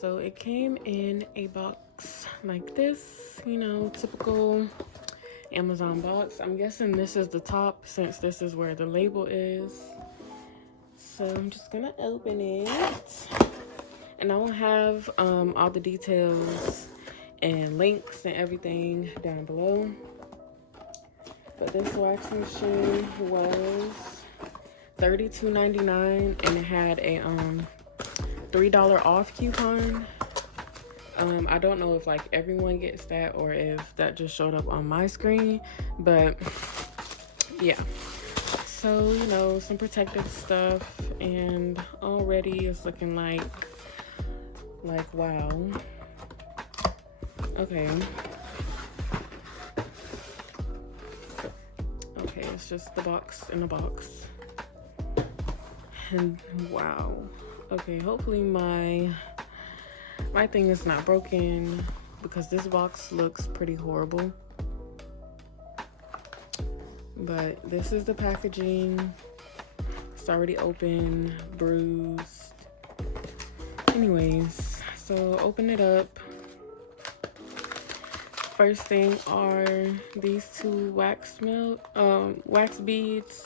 So it came in a box like this, you know, typical Amazon box. I'm guessing this is the top since this is where the label is. So I'm just gonna open it, and I will have all the details and links and everything down below. But this wax machine was $32.99, and it had a $3 off coupon. I don't know if like everyone gets that or if that just showed up on my screen, but yeah. So, you know, some protective stuff, and already it's looking like wow. Okay, it's just the box in a box, and wow. Okay, hopefully my thing is not broken, because this box looks pretty horrible. But this is the packaging. It's already open, bruised. Anyways, so open it up. First thing are these two wax beads.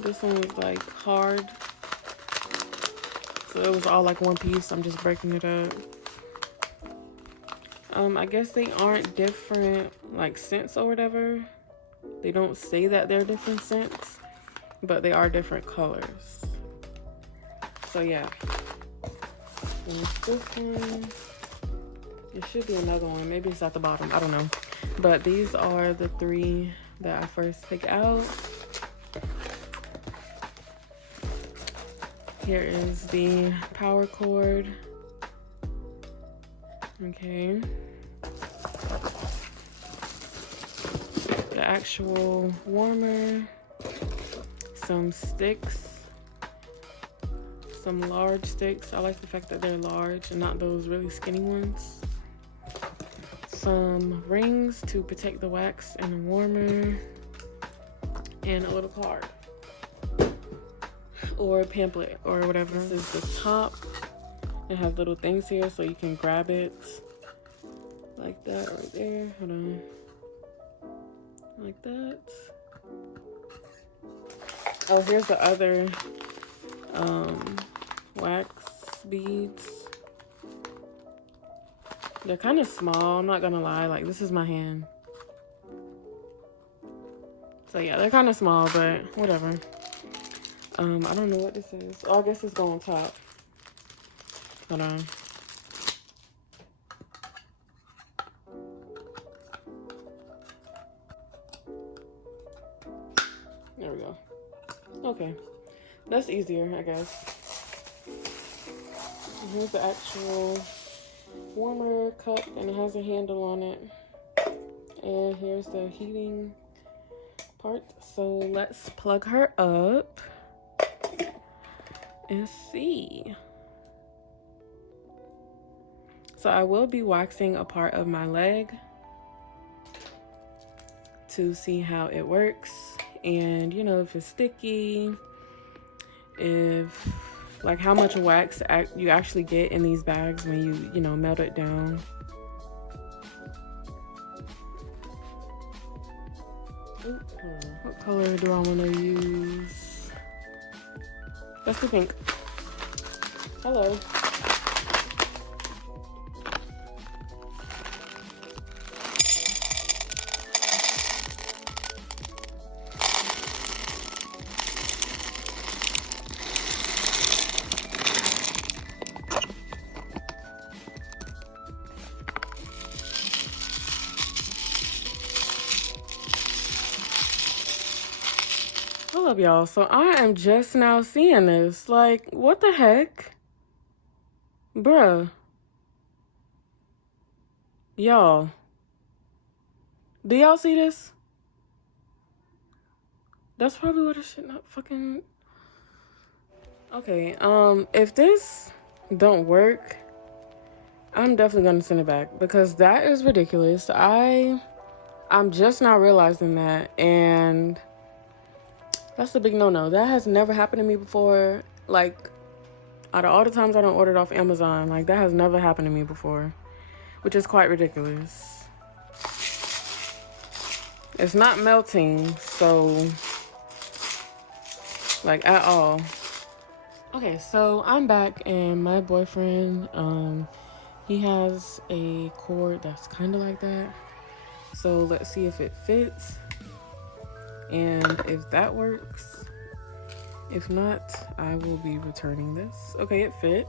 This one was like hard, so it was all like one piece. I'm just breaking it up. I guess they aren't different like scents or whatever. They don't say that they're different scents, but they are different colors. So yeah, there's this one. There should be another one. Maybe it's at the bottom. I don't know. But these are the three that I first picked out. Here is the power cord. Okay. The actual warmer. Some sticks. Some large sticks. I like the fact that they're large and not those really skinny ones. Some rings to protect the wax and the warmer. And a little card. Or a pamphlet or whatever. This is the top. It has little things here so you can grab it like that right there. Hold on. Like that. Oh, here's the other wax beads. They're kind of small, I'm not gonna lie. Like, this is my hand. So yeah, they're kind of small, but whatever. I don't know what this is. Oh, I guess it's going on top. Hold on. There we go. Okay. That's easier, I guess. And here's the actual warmer cup, and it has a handle on it. And here's the heating part. So let's plug her up and see. So I will be waxing a part of my leg to see how it works, and you know, if it's sticky, if like how much wax you actually get in these bags when you know, melt it down. Ooh, what color do I want to use? That's the pink. Hello. Hold up, y'all. So I am just now seeing this. Like, what the heck? Bruh. Y'all. Do y'all see this? That's probably what it should not fucking... Okay, if this don't work, I'm definitely gonna send it back, because that is ridiculous. I'm just now realizing that, and that's a big no-no. That has never happened to me before. Like, Out of all the times I done ordered off Amazon, like that has never happened to me before, which is quite ridiculous. It's not melting, so like at all. Okay, so I'm back, and my boyfriend, he has a cord that's kind of like that. So let's see if it fits and if that works. If not, I will be returning this. Okay, it fit.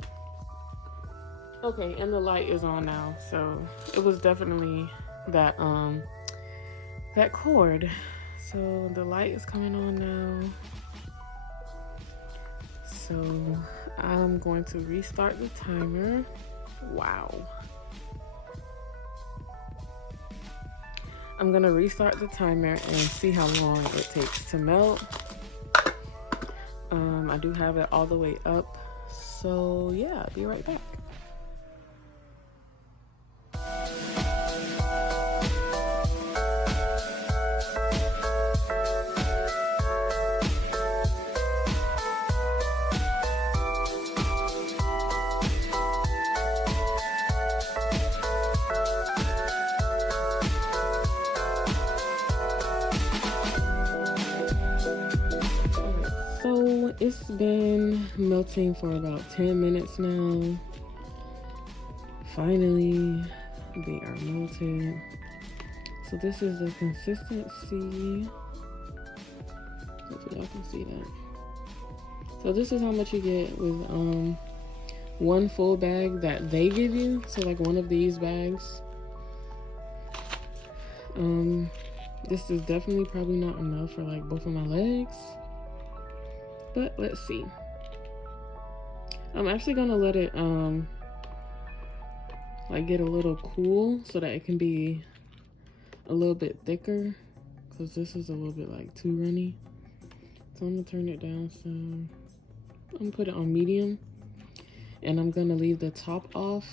Okay, and the light is on now. So it was definitely that that cord. So the light is coming on now. So I'm going to restart the timer. Wow. I'm gonna restart the timer and see how long it takes to melt. I do have it all the way up. So yeah, I'll be right back. So it's been melting for about 10 minutes now. Finally, they are melted. So this is the consistency. Hopefully y'all can see that. So this is how much you get with one full bag that they give you. So like one of these bags. This is definitely probably not enough for like both of my legs. But let's see. I'm actually gonna let it like get a little cool so that it can be a little bit thicker, because this is a little bit like too runny. So I'm gonna turn it down some. I'm gonna put it on medium, and I'm gonna leave the top off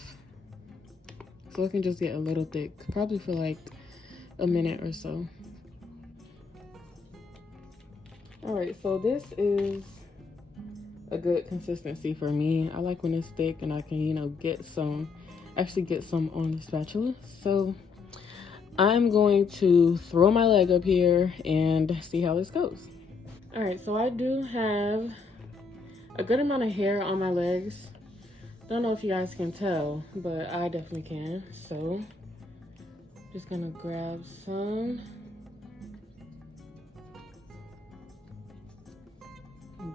so it can just get a little thick, probably for like a minute or so. All right, so this is a good consistency for me. I like when it's thick and I can, you know, actually get some on the spatula. So I'm going to throw my leg up here and see how this goes. All right, so I do have a good amount of hair on my legs. Don't know if you guys can tell, but I definitely can. So just gonna grab some.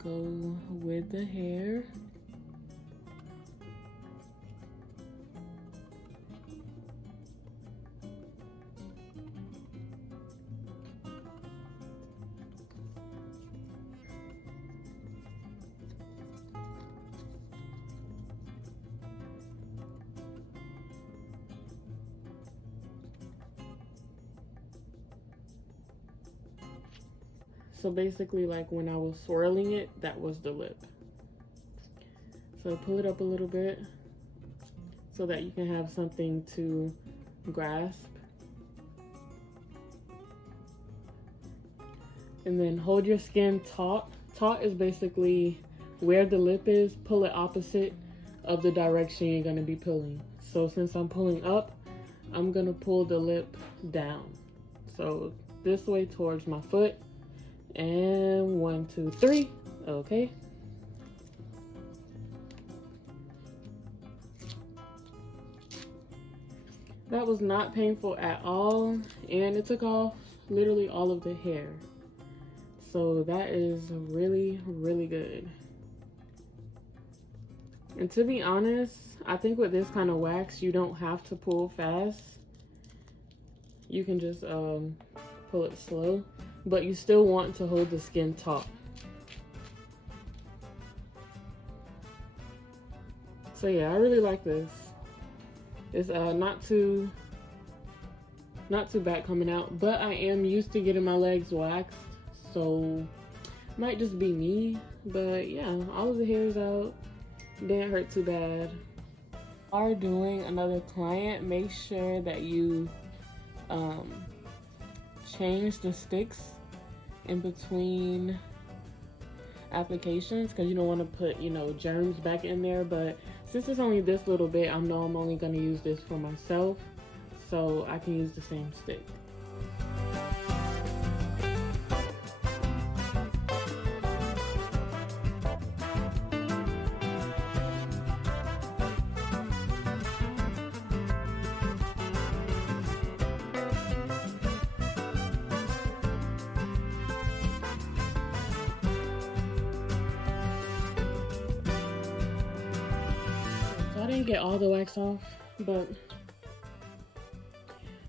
Go with the hair. So basically, like when I was swirling it, that was the lip. So pull it up a little bit so that you can have something to grasp. And then hold your skin taut. Taut is basically where the lip is. Pull it opposite of the direction you're gonna be pulling. So since I'm pulling up, I'm gonna pull the lip down. So this way towards my foot. And 1, 2, 3. Okay. That was not painful at all, and it took off literally all of the hair. So that is really, really good. And to be honest, I think with this kind of wax, you don't have to pull fast. You can just pull it slow. But you still want to hold the skin taut. So yeah, I really like this. It's not too bad coming out, but I am used to getting my legs waxed, so might just be me. But yeah, all of the hair is out. Didn't hurt too bad. Are doing another client, make sure that you change the sticks in between applications because you don't want to put, you know, germs back in there. But since it's only this little bit, I know I'm only going to use this for myself, so I can use the same stick. So I didn't get all the wax off, but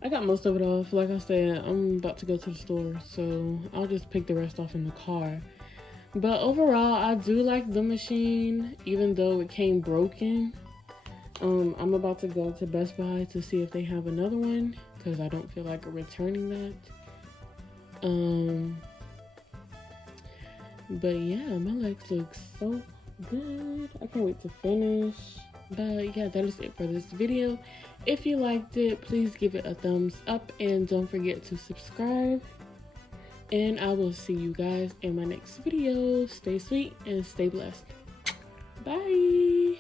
I got most of it off. Like I said, I'm about to go to the store, so I'll just pick the rest off in the car. But overall, I do like the machine, even though it came broken. I'm about to go to Best Buy to see if they have another one, because I don't feel like returning that. But yeah, my legs look so good. I can't wait to finish. But yeah, that is it for this video. If you liked it, please give it a thumbs up and don't forget to subscribe. And I will see you guys in my next video. Stay sweet and stay blessed. Bye.